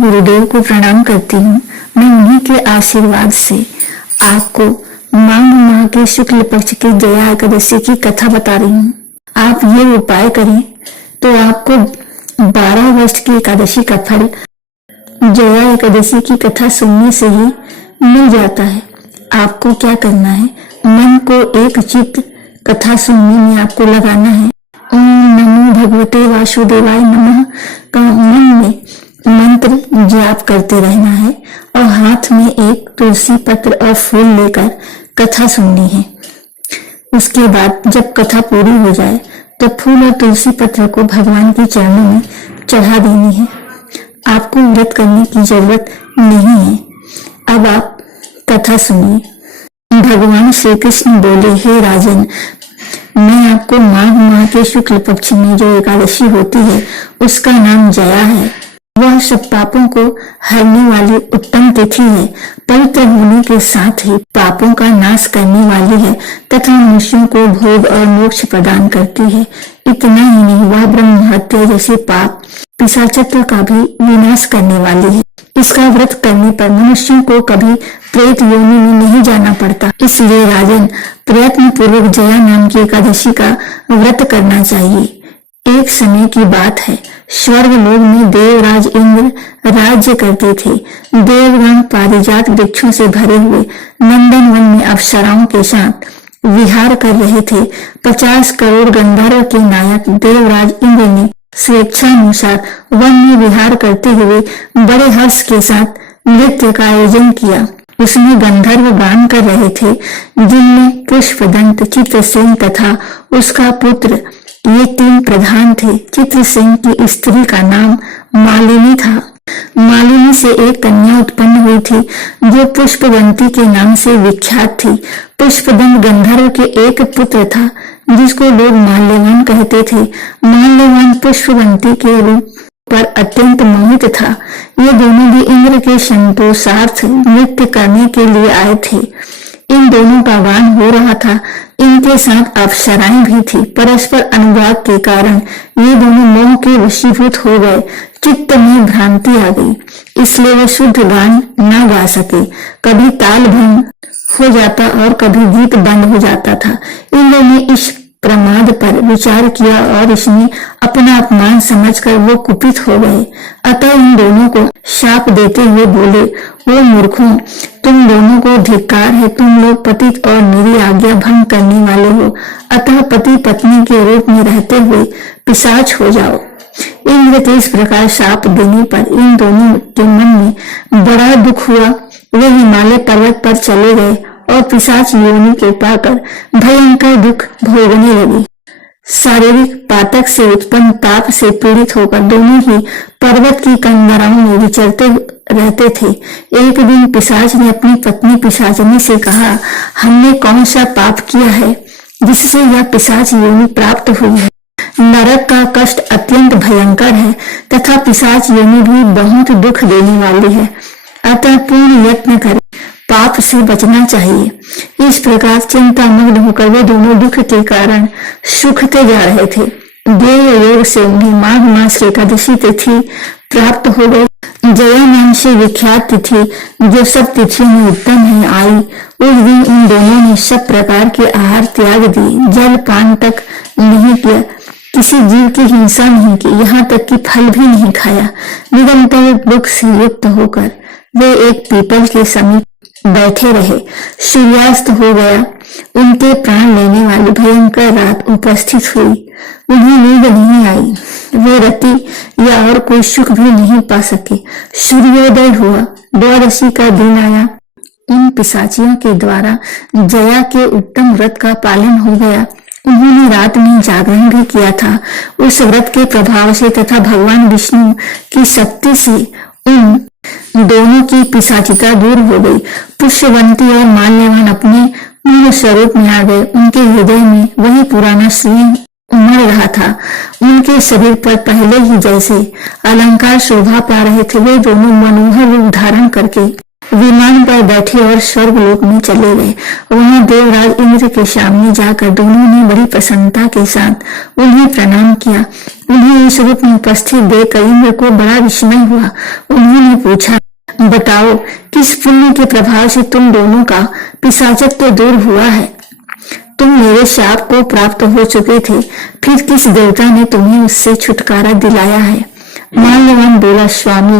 गुरुदेव को प्रणाम करती हूँ। मैं उन्हीं के आशीर्वाद से आपको माघ माह के शुक्ल पक्ष की जया एकादशी की कथा बता रही हूँ। आप ये उपाय करें तो आपको 12 वर्ष की एकादशी का फल जया एकादशी की कथा सुनने से ही मिल जाता है। आपको क्या करना है, मन को एक चित्त कथा सुनने में आपको लगाना है। ओम नमो भगवते वासुदेवाय नमः का मन में मंत्र जाप करते रहना है और हाथ में एक तुलसी पत्र और फूल लेकर कथा सुननी है। उसके बाद जब कथा पूरी हो जाए तो फूल और तुलसी पत्र को भगवान के चरणों में चढ़ा देनी है। आपको व्रत करने की जरूरत नहीं है। अब आप कथा सुनिए। भगवान श्री कृष्ण बोले, हे राजन, मैं आपको माघ माह के शुक्ल पक्ष में जो एकादशी होती है उसका नाम जया है। वह सब पापों को हरने वाली उत्तम तिथि है। पवित्र होने के साथ ही पापों का नाश करने वाली है तथा मनुष्यों को भोग और मोक्ष प्रदान करती है। इतना ही नहीं, वह ब्रह्म हत्या जैसे पाप पिशाचत्व का भी विनाश करने वाली है। इसका व्रत करने पर मनुष्यों को कभी प्रेत योनि में नहीं जाना पड़ता। इसलिए राजन, प्रयत्न पूर्वक जया नाम की एकादशी का व्रत करना चाहिए। एक समय की बात है, स्वर्ग लोक में देवराज इंद्र राज्य करते थे। देवगण पारिजात वृक्षों से भरे हुए नंदन वन में अप्सराओं के साथ विहार कर रहे थे। 50 करोड़ गंधर्व के नायक देवराज इंद्र ने स्वेच्छानुसार वन में विहार करते हुए बड़े हर्ष के साथ नृत्य का आयोजन किया। उसमें गंधर्व गान कर रहे थे, जिनमें पुष्पदंत, चित्रसेन तथा उसका पुत्र, ये 3 प्रधान थे। चित्रसेन की स्त्री का नाम मालिनी था। मालिनी से एक कन्या उत्पन्न हुई थी जो पुष्पवंती के नाम से विख्यात थी। पुष्पदंत गंधर्व के एक पुत्र था जिसको लोग माल्यवान कहते थे। माल्यवान पुष्पवंती के रूप पर अत्यंत मोहित था। ये दोनों भी इंद्र के संतोषार्थ नृत्य करने के लिए आए थे। इन दोनों का गान हो रहा था। इनके साथ अप्सराएं भी थी। परस्पर अनुराग के कारण ये दोनों मोह के वशीभूत हो गए। चित्त में भ्रांति आ गई, इसलिए वह शुद्ध गान न गा सके। कभी ताल भंग हो जाता और कभी गीत बंद हो जाता था। इंद्र ने इस प्रमाद पर विचार किया और इसमें अपना अपमान समझकर वो कुपित हो गए। अतः इन दोनों को शाप देते हुए बोले, वो मूर्खों, तुम दोनों को धिक्कार है। तुम लोग पतित और मेरी आज्ञा भंग करने वाले हो। अतः पति पत्नी के रूप में रहते हुए पिशाच हो जाओ। इंद्र के इस प्रकार शाप देने पर इन दोनों के मन में बड़ा दुख हुआ। वे हिमालय पर्वत पर चले गए और पिशाच योनि को पाकर भयंकर दुख भोगने लगे। शारीरिक पातक से उत्पन्न ताप से पीड़ित होकर दोनों ही पर्वत की कंदराओं में विचरते रहते थे। एक दिन पिशाच ने अपनी पत्नी पिशाचनी से कहा, हमने कौन सा पाप किया है जिससे यह पिशाच योनि प्राप्त हुई है। नरक का कष्ट अत्यंत भयंकर है तथा पिशाच योनि भी बहुत दुख देने वाली है। अतः पूर्ण यत्न करें, पाप से बचना चाहिए। इस प्रकार चिंतामग्न होकर वे दोनों दुख के कारण सुखते जा रहे थे। देव योग से उन्हें माघ मास की एकादशी तिथि प्राप्त हो गई। जया नाम से विख्यात तिथि, जो सब तिथियों में उत्तम है, आई। उस दिन उन दोनों ने सब प्रकार के आहार त्याग दिए, जल पान तक नहीं किया, किसी जीव की हिंसा नहीं की, यहाँ तक कि फल भी नहीं खाया। निरंतर दुख से युक्त होकर वे एक पीपल के समीप बैठे रहे। सूर्यास्त हो गया। उनके प्राण लेने वाली भयंकर रात उपस्थित हुई। उन्हें नींद नहीं आई। वे रति या और कोई सुख भी नहीं पा सके। सूर्योदय हुआ। द्वादशी का दिन आया। उन पिशाचियों के द्वारा जया के उत्तम व्रत का पालन हो गया। उन्होंने रात में जागरण भी किया था। उस व्रत के प्रभाव से तथा भगवान विष्णु की शक्ति से उन दोनों की पिशाचिता दूर हो गई। पुष्पवंती और माल्यवान अपने मूल स्वरूप में आ गए। उनके हृदय में वही पुराना स्नेह उमड़ रहा था। उनके शरीर पर पहले ही जैसे अलंकार शोभा पा रहे थे। वे दोनों मनोहर रूप धारण करके विमान पर बैठे और स्वर्गलोक में चले गए। वहां देवराज इंद्र के सामने जाकर दोनों ने बड़ी प्रसन्नता के साथ उन्हें प्रणाम किया। उन्हें इस रूप में उपस्थित देखकर इंद्र को बड़ा विस्मय हुआ। उन्होंने पूछा, बताओ किस पुण्य के प्रभाव से तुम दोनों का पिशाचत्व दूर हुआ है? तुम मेरे शाप को प्राप्त हो चुके थे, फिर किस देवता ने तुम्हें उससे छुटकारा दिलाया है? माल्यवान बोला, स्वामी,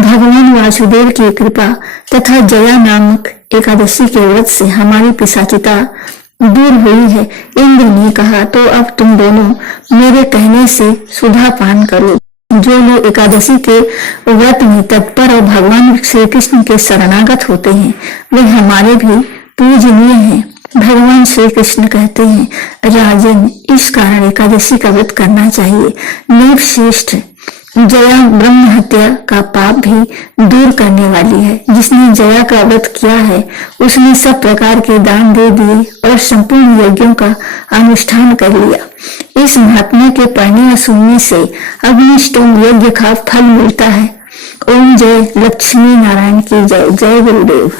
भगवान वासुदेव की कृपा तथा जया नामक एकादशी के व्रत से हमारी पिशाचिता दूर हुई है। इंद्र ने कहा, तो अब तुम दोनों मेरे कहने से सुधा पान करो। जो लोग एकादशी के व्रत में तत्पर और भगवान श्री कृष्ण के शरणागत होते हैं वे हमारे भी पूजनीय हैं। भगवान श्री कृष्ण कहते हैं, राजन, इस कारण एकादशी का व्रत करना चाहिए। नवश्रेष्ठ जया ब्रह्म हत्या का पाप भी दूर करने वाली है। जिसने जया का व्रत किया है उसने सब प्रकार के दान दे दिए और संपूर्ण यज्ञों का अनुष्ठान कर लिया। इस महात्मा के पढ़ने और सुनने से अग्निष्टोम यज्ञ का फल मिलता है। ओम जय लक्ष्मी नारायण की जय। जय गुरुदेव।